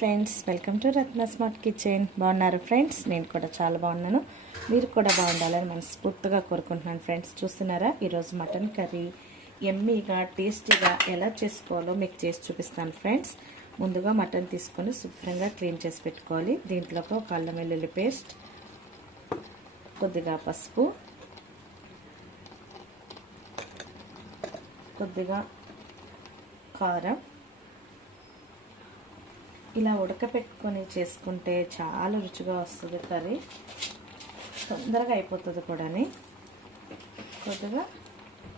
Friends, welcome to Ratna smart kitchen. బాగున్నారు friends? నేను కూడా చాలా బాగున్నాను. మీరు కూడా బాగుండాలని మనస్ఫూర్తిగా కోరుకుంటున్నాను ఫ్రెండ్స్. చూస్తున్నారా, ఈరోజు మటన్ కర్రీ ఎమ్మీగా టేస్టీగా ఎలా చేసుకోవాలో మీకు చేసి చూపిస్తాను ఫ్రెండ్స్. ముందుగా మటన్ తీసుకొని శుభ్రంగా క్లీన్ చేసి పెట్టుకోవాలి. దీంట్లోకి ఒక అల్లం వెల్లుల్లి పేస్ట్, కొద్దిగా పసుపు, కొద్దిగా కారం, ఇలా ఉడకపెట్టుకొని చేసుకుంటే చాలా రుచిగా వస్తుంది కర్రీ. తొందరగా అయిపోతుంది కూడా. కొద్దిగా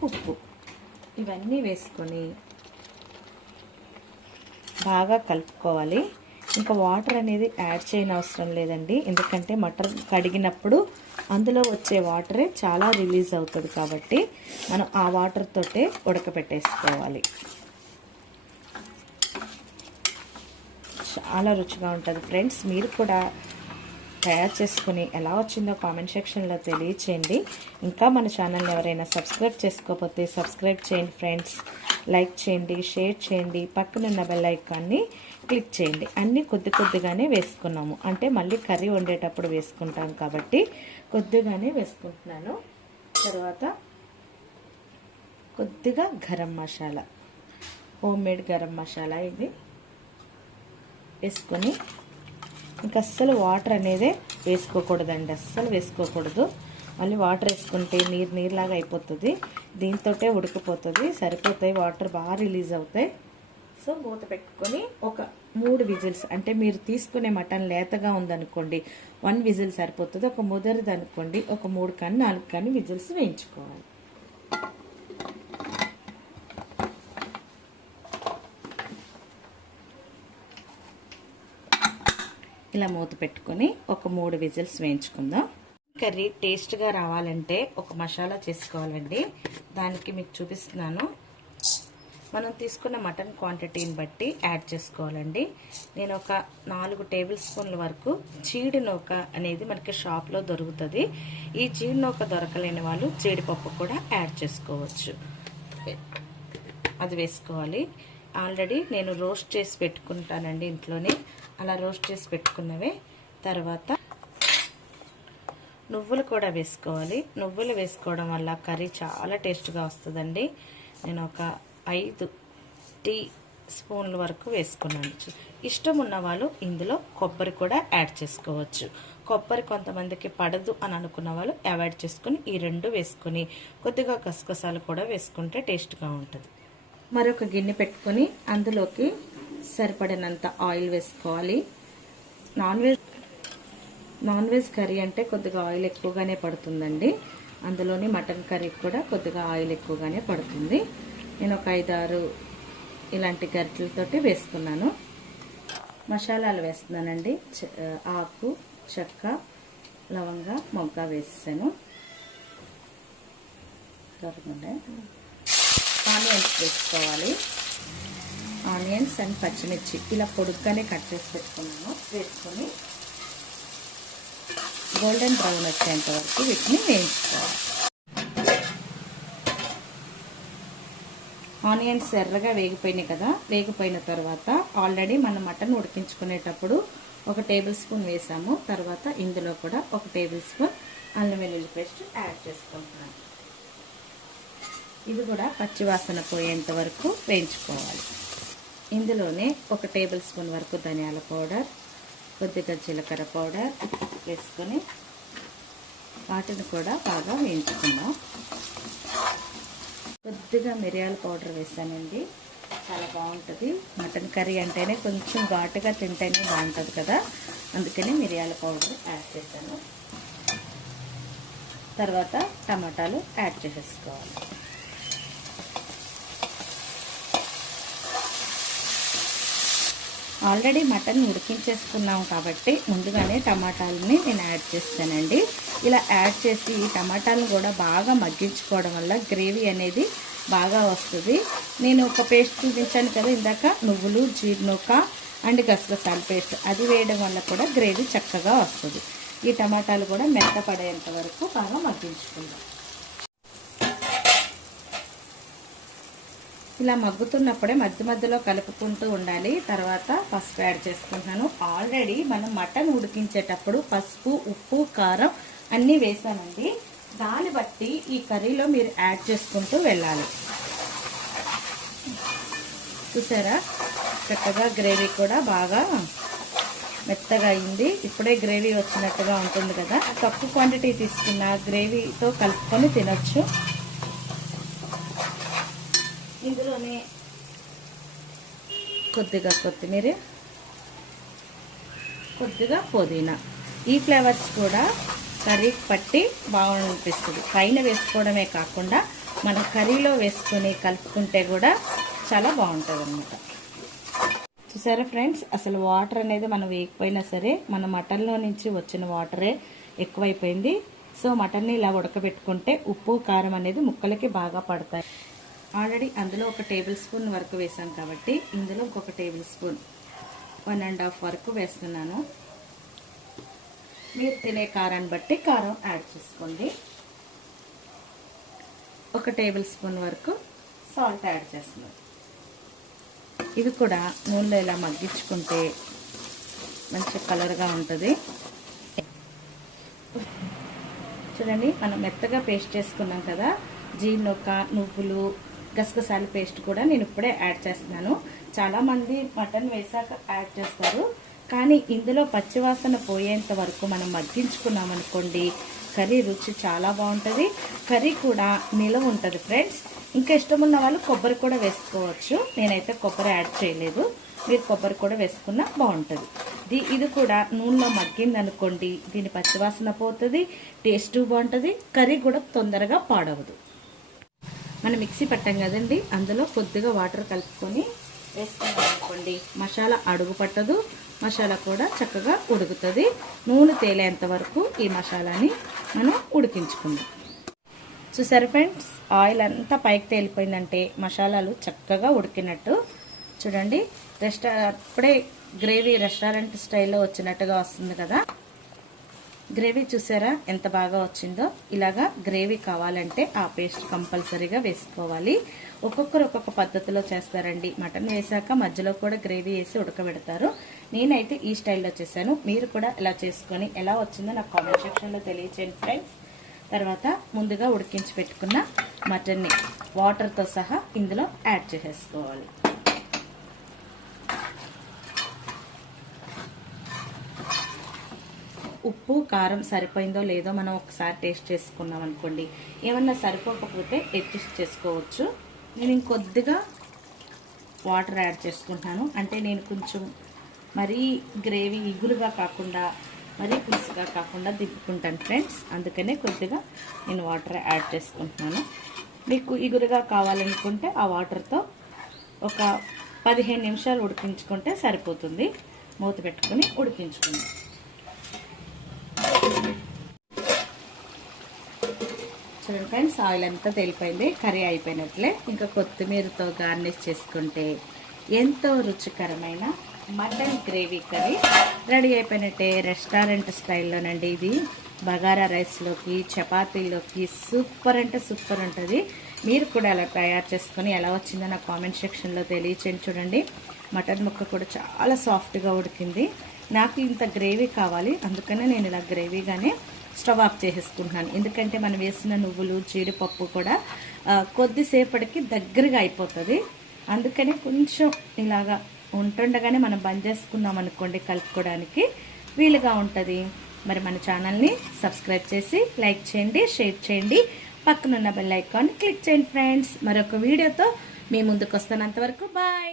ఉప్పు, ఇవన్నీ వేసుకొని బాగా కలుపుకోవాలి. ఇంకా వాటర్ అనేది యాడ్ చేయని అవసరం లేదండి, ఎందుకంటే మటన్ కడిగినప్పుడు అందులో వచ్చే వాటరే చాలా రిలీజ్ అవుతుంది కాబట్టి మనం ఆ వాటర్ తోటే ఉడకపెట్టేసుకోవాలి. చాలా రుచిగా ఉంటుంది ఫ్రెండ్స్. మీరు కూడా తయారు చేసుకుని ఎలా వచ్చిందో కామెంట్ సెక్షన్లో తెలియచేయండి. ఇంకా మన ఛానల్ని ఎవరైనా సబ్స్క్రైబ్ చేసుకోకపోతే సబ్స్క్రైబ్ చేయండి ఫ్రెండ్స్. లైక్ చేయండి, షేర్ చేయండి, పక్కనున్న బెల్ ఐకాన్ని క్లిక్ చేయండి. అన్నీ కొద్దిగానే వేసుకున్నాము, అంటే మళ్ళీ కర్రీ వండేటప్పుడు వేసుకుంటాం కాబట్టి కొద్దిగానే వేసుకుంటున్నాను. తర్వాత కొద్దిగా గరం మసాలా, హోమ్ మేడ్ గరం మసాలా ఇది వేసుకొని, ఇంకా అస్సలు వాటర్ అనేది వేసుకోకూడదండి, అస్సలు వేసుకోకూడదు. మళ్ళీ వాటర్ వేసుకుంటే నీరులాగా అయిపోతుంది. దీంతోటే ఉడికిపోతుంది, సరిపోతాయి, వాటర్ బాగా రిలీజ్ అవుతాయి. సో మూత పెట్టుకొని ఒక 3 విజిల్స్, అంటే మీరు తీసుకునే మటన్ లేతగా ఉందనుకోండి 1 విజిల్ సరిపోతుంది. ఒక ముదరిది అనుకోండి ఒక 3 కానీ 4 కానీ విజిల్స్ వేయించుకోవాలి. ఇలా మూత పెట్టుకొని ఒక 3 విజిల్స్ వేయించుకుందాం. కర్రీ టేస్ట్గా రావాలంటే ఒక మసాలా చేసుకోవాలండి. దానికి మీకు చూపిస్తున్నాను. మనం తీసుకున్న మటన్ క్వాంటిటీని బట్టి యాడ్ చేసుకోవాలండి. నేను ఒక 4 టేబుల్ స్పూన్ల వరకు జీడి నూక అనేది మనకి షాప్లో దొరుకుతుంది. ఈ జీడి నూక దొరకలేని వాళ్ళు జీడిపప్పు కూడా యాడ్ చేసుకోవచ్చు. అది వేసుకోవాలి. ఆల్రెడీ నేను రోస్ట్ చేసి పెట్టుకుంటానండి ఇంట్లోనే, అలా రోస్ట్ చేసి పెట్టుకున్నవే. తర్వాత నువ్వులు కూడా వేసుకోవాలి. నువ్వులు వేసుకోవడం వల్ల కర్రీ చాలా టేస్ట్గా వస్తుందండి. నేను ఒక 5 టీ స్పూన్ల వరకు వేసుకున్నాను. ఇష్టం ఉన్న వాళ్ళు ఇందులో కొబ్బరి కూడా యాడ్ చేసుకోవచ్చు. కొబ్బరి కొంతమందికి పడదు అని అనుకున్న వాళ్ళు అవాయిడ్ చేసుకుని ఈ 2 వేసుకొని కొద్దిగా గసగసాలు కూడా వేసుకుంటే టేస్ట్గా ఉంటుంది. మరొక గిన్నె పెట్టుకొని అందులోకి సరిపడినంత ఆయిల్ వేసుకోవాలి. నాన్ వెజ్ కర్రీ అంటే కొద్దిగా ఆయిల్ ఎక్కువగానే పడుతుందండి. అందులోని మటన్ కర్రీకి కూడా కొద్దిగా ఆయిల్ ఎక్కువగానే పడుతుంది. నేను ఒక 5-6 ఇలాంటి గరిటెలతోటి వేసుకున్నాను. మసాలాలు వేస్తున్నానండి. ఆకు, చెక్క, లవంగ, మొగ్గ వేసాను. ఆనియన్స్ వేసుకోవాలి. ఆనియన్స్ అండ్ పచ్చిమిర్చి ఇలా పొడుగ్గానే కట్ చేసి పెట్టుకున్నాను. వేసుకొని గోల్డెన్ బ్రౌన్ వచ్చేంత వరకు వీటిని వేయించుకోవాలి. ఆనియన్స్ ఎర్రగా వేగిపోయినాయి కదా, వేగిపోయిన తర్వాత ఆల్రెడీ మనం మటన్ ఉడికించుకునేటప్పుడు 1 టేబుల్ స్పూన్ వేసాము. తర్వాత ఇందులో కూడా 1 టేబుల్ స్పూన్ అల్లం వెల్లుల్లి పేస్ట్ యాడ్ చేసుకుంటున్నాను. ఇది కూడా పచ్చివాసన పోయేంత వరకు వేయించుకోవాలి. ఇందులోనే 1 టేబుల్ స్పూన్ వరకు ధనియాల పౌడర్, కొద్దిగా జీలకర్ర పౌడర్ వేసుకొని వాటిని కూడా బాగా వేయించుకుందాం. కొద్దిగా మిరియాల పౌడర్ వేసానండి, చాలా బాగుంటుంది. మటన్ కర్రీ అంటేనే కొంచెం ఘాటుగా తింటేనే బాగుంటుంది కదా, అందుకని మిరియాల పౌడర్ యాడ్ చేశాను. తర్వాత టమాటాలు యాడ్ చేసేసుకోవాలి. ఆల్రెడీ మటన్ ఉడికించేసుకున్నాం కాబట్టి ముందుగానే టమాటాలని నేను యాడ్ చేస్తానండి. ఇలా యాడ్ చేసి ఈ టమాటాలను కూడా బాగా మగ్గించుకోవడం వల్ల గ్రేవీ అనేది బాగా వస్తుంది. నేను ఒక పేస్ట్ చూపించాను కదా ఇందాక, నువ్వులు, జీడినూక అండ్ గసగసాల పేస్ట్, అది వేయడం వల్ల కూడా గ్రేవీ చక్కగా వస్తుంది. ఈ టమాటాలు కూడా మెత్తపడేంత వరకు బాగా మగ్గించుకుందాం. ఇలా మగ్గుతున్నప్పుడే మధ్య మధ్యలో కలుపుకుంటూ ఉండాలి. తర్వాత పసుపు యాడ్ చేసుకుంటున్నాను. ఆల్రెడీ మనం మటన్ ఉడికించేటప్పుడు పసుపు, ఉప్పు, కారం అన్నీ వేసానండి. దాన్ని బట్టి ఈ కర్రీలో మీరు యాడ్ చేసుకుంటూ వెళ్ళాలి. చూసారా, చక్కగా గ్రేవీ కూడా బాగా మెత్తగా అయింది. ఇప్పుడే గ్రేవీ వచ్చినట్టుగా ఉంటుంది కదా. తక్కువ క్వాంటిటీ తీసుకున్న గ్రేవీతో కలుపుకొని తినొచ్చు. ఇందులోనే కొద్దిగా కొత్తిమీర, కొద్దిగా పుదీనా, ఈ ఫ్లేవర్స్ కూడా కర్రీకి పట్టి బాగుంటుంది. పైన వేసుకోవడమే కాకుండా మన కర్రీలో వేసుకొని కలుపుకుంటే కూడా చాలా బాగుంటుంది అన్నమాట. చూసారా ఫ్రెండ్స్, అసలు వాటర్ అనేది మనం వేయకపోయినా సరే మన మటన్లో నుంచి వచ్చిన వాటరే ఎక్కువైపోయింది. సో మటన్ని ఇలా ఉడకబెట్టుకుంటే ఉప్పు, కారం అనేది ముక్కలకి బాగా పడతాయి. ఆల్రెడీ అందులో 1 టేబుల్ స్పూన్ వరకు వేసాం కాబట్టి ఇందులో ఇంకొక టేబుల్ స్పూన్ 1.5 వరకు వేస్తున్నాను. మీరు తినే కారాన్ని బట్టి కారం యాడ్ చేసుకోండి. 1 టేబుల్ స్పూన్ వరకు సాల్ట్ యాడ్ చేస్తున్నాను. ఇది కూడా నూనెలో ఇలా మగ్గించుకుంటే మంచి కలర్గా ఉంటుంది. చూడండి, మనం మెత్తగా పేస్ట్ చేసుకున్నాం కదా. జీడినొక్క, నువ్వులు, గసగసాల పేస్ట్ కూడా నేను ఇప్పుడే యాడ్ చేస్తున్నాను. చాలామంది మటన్ వేసాక యాడ్ చేస్తారు, కానీ ఇందులో పచ్చివాసన పోయేంత వరకు మనం మగ్గించుకున్నాం అనుకోండి, కర్రీ రుచి చాలా బాగుంటుంది. కర్రీ కూడా నిలవ ఉంటుంది ఫ్రెండ్స్. ఇంకా ఇష్టం ఉన్న వాళ్ళు కొబ్బరి కూడా వేసుకోవచ్చు. నేనైతే కొబ్బరి యాడ్ చేయలేదు. మీరు కొబ్బరి కూడా వేసుకున్నా బాగుంటుంది. ఇది కూడా నూనెలో మగ్గింది అనుకోండి, దీని పచ్చివాసన పోతుంది, టేస్ట్ బాగుంటుంది, కర్రీ కూడా తొందరగా పాడవదు. మనం మిక్సీ పట్టాం కదండి, అందులో కొద్దిగా వాటర్ కలుపుకొని వేసుకున్నాం అనుకోండి, మసాలా అడుగు పట్టదు, మసాలా కూడా చక్కగా ఉడుకుతుంది. నూనె తేలేంత వరకు ఈ మసాలాని మనం ఉడికించుకుందాం. చూసారు ఫ్రెండ్స్, ఆయిల్ అంతా పైకి తేలిపోయిందంటే మసాలాలు చక్కగా ఉడికినట్టు. చూడండి, అప్పుడే గ్రేవీ రెస్టారెంట్ స్టైల్లో వచ్చినట్టుగా వస్తుంది కదా. గ్రేవీ చూసారా ఎంత బాగా వచ్చిందో. ఇలాగా గ్రేవీ కావాలంటే ఆ పేస్ట్ కంపల్సరీగా వేసుకోవాలి. ఒక్కొక్కరు ఒక్కొక్క పద్ధతిలో చేస్తారండి. మటన్ వేసాక మధ్యలో కూడా గ్రేవీ వేసి ఉడకబెడతారు. నేనైతే ఈ స్టైల్లో చేశాను. మీరు కూడా ఇలా చేసుకొని ఎలా వచ్చిందో నాకు కామెంట్ సెక్షన్లో తెలియచేయండి ఫ్రెండ్స్. తర్వాత ముందుగా ఉడికించి పెట్టుకున్న మటన్ని వాటర్తో సహా ఇందులో యాడ్ చేసేసుకోవాలి. ఉప్పు, కారం సరిపోయిందో లేదో మనం ఒకసారి టేస్ట్ చేసుకున్నాం అనుకోండి. ఏమన్నా సరిపోకపోతే అడ్జస్ట్ చేసుకోవచ్చు. నేను ఇంకొద్దిగా వాటర్ యాడ్ చేసుకుంటున్నాను. అంటే నేను కొంచెం మరీ గ్రేవీ ఇగులుగా కాకుండా, మరీ పులుసుగా కాకుండా దిప్పుకుంటాను ఫ్రెండ్స్. అందుకనే కొద్దిగా నేను వాటర్ యాడ్ చేసుకుంటున్నాను. మీకు ఇగురుగా కావాలనుకుంటే ఆ వాటర్తో ఒక 15 నిమిషాలు ఉడికించుకుంటే సరిపోతుంది. మూత పెట్టుకుని ఉడికించుకుందాం. చూడండి ఫ్రెండ్స్, ఆయిల్ అంతా తేలిపోయింది, కర్రీ అయిపోయినట్లే. ఇంకా కొత్తిమీరతో గార్నిష్ చేసుకుంటే ఎంతో రుచికరమైన మటన్ గ్రేవీ కర్రీ రెడీ అయిపోయినట్టే. రెస్టారెంట్ స్టైల్లోనండి ఇది. బగారా రైస్లోకి, చపాతీలోకి సూపర్ అంటే సూపర్ ఉంటుంది. మీరు కూడా అలా తయారు చేసుకొని ఎలా వచ్చిందో నాకు కామెంట్ సెక్షన్లో తెలియచేయండి. చూడండి, మటన్ ముక్క కూడా చాలా సాఫ్ట్గా ఉడికింది. నాకు ఇంత గ్రేవీ కావాలి, అందుకనే నేను ఇలా గ్రేవీగానే స్టవ్ ఆఫ్ చేసేసుకుంటున్నాను. ఎందుకంటే మనం వేసిన నువ్వులు, జీడిపప్పు కూడా కొద్దిసేపటికి దగ్గరగా అయిపోతుంది. అందుకని కొంచెం ఇలాగా ఉంటుండగానే మనం బంద్ చేసుకున్నాం అనుకోండి, కలుపుకోవడానికి వీలుగా ఉంటుంది. మరి మన ఛానల్ని సబ్స్క్రైబ్ చేసి లైక్ చేయండి, షేర్ చేయండి, పక్కనున్న బెల్ ఐకాన్ని క్లిక్ చేయండి ఫ్రెండ్స్. మరొక వీడియోతో మీ ముందుకు వస్తాను. అంతవరకు బాయ్.